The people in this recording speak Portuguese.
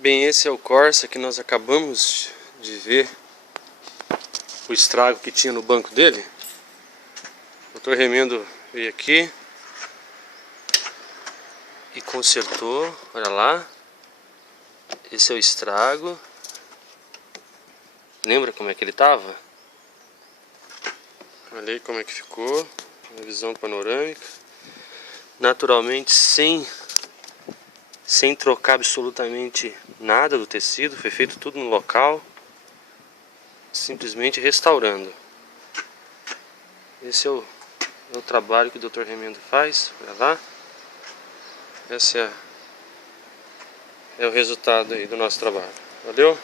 Bem, esse é o Corsa que nós acabamos de ver o estrago que tinha no banco dele. O Dr. Remendo veio aqui e consertou, olha lá. Esse é o estrago. Lembra como é que ele estava? Olha aí como é que ficou, uma visão panorâmica. Naturalmente sem trocar absolutamente nada do tecido, foi feito tudo no local, simplesmente restaurando. Esse é o trabalho que o Dr. Remendo faz, olha lá. Esse é o resultado aí do nosso trabalho. Valeu?